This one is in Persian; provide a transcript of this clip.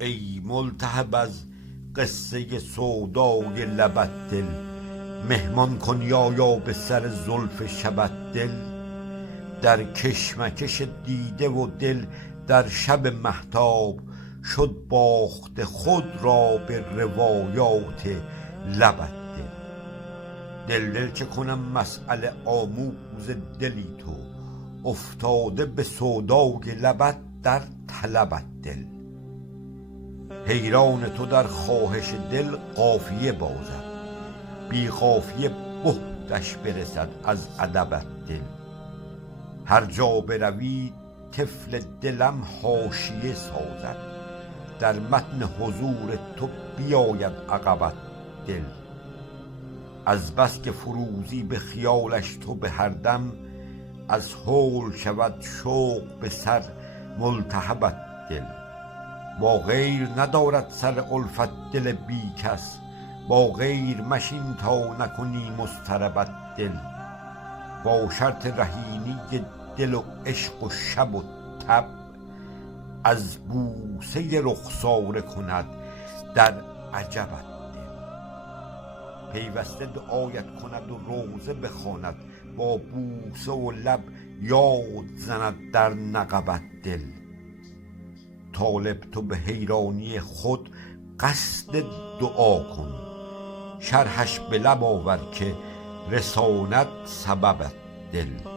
ای ملتهب از قصه سودای لبت دل، مهمان کن یا به سر زلف شبت دل. در کشمکش دیده و دل در شب مهتاب، شد باخته خود را به روایات لبت دل. دل چه کنم مسئله آموز دلی تو، افتاده به سودای لبت در طلبت دل. حیران تو در خواهش دل قافیه بازد، بی قافیه بهتش برسد از ادبت دل. هر جا بروی طفل دلم حاشیه سازد، در متن حضور تو بیاید عقبت دل. از بس که فروزی به خیالش تو به هر دم، از هول شود شوق به سر ملتهبت دل. با غیر ندارد سر الفت دل بی کس، با غیر مشین تا نکنی مضطربت دل. با شرط رهینی دل و عشق و شب و تب، از بوسه رخساره کند در عجبت دل. پیوسته دعایت کند و روضه بخواند، با بوسه و لب یاد زند در نقبت دل. طالب تو به حیرانی خود قصد دعا کن، شرحش به لب آور که رساند سببت دل.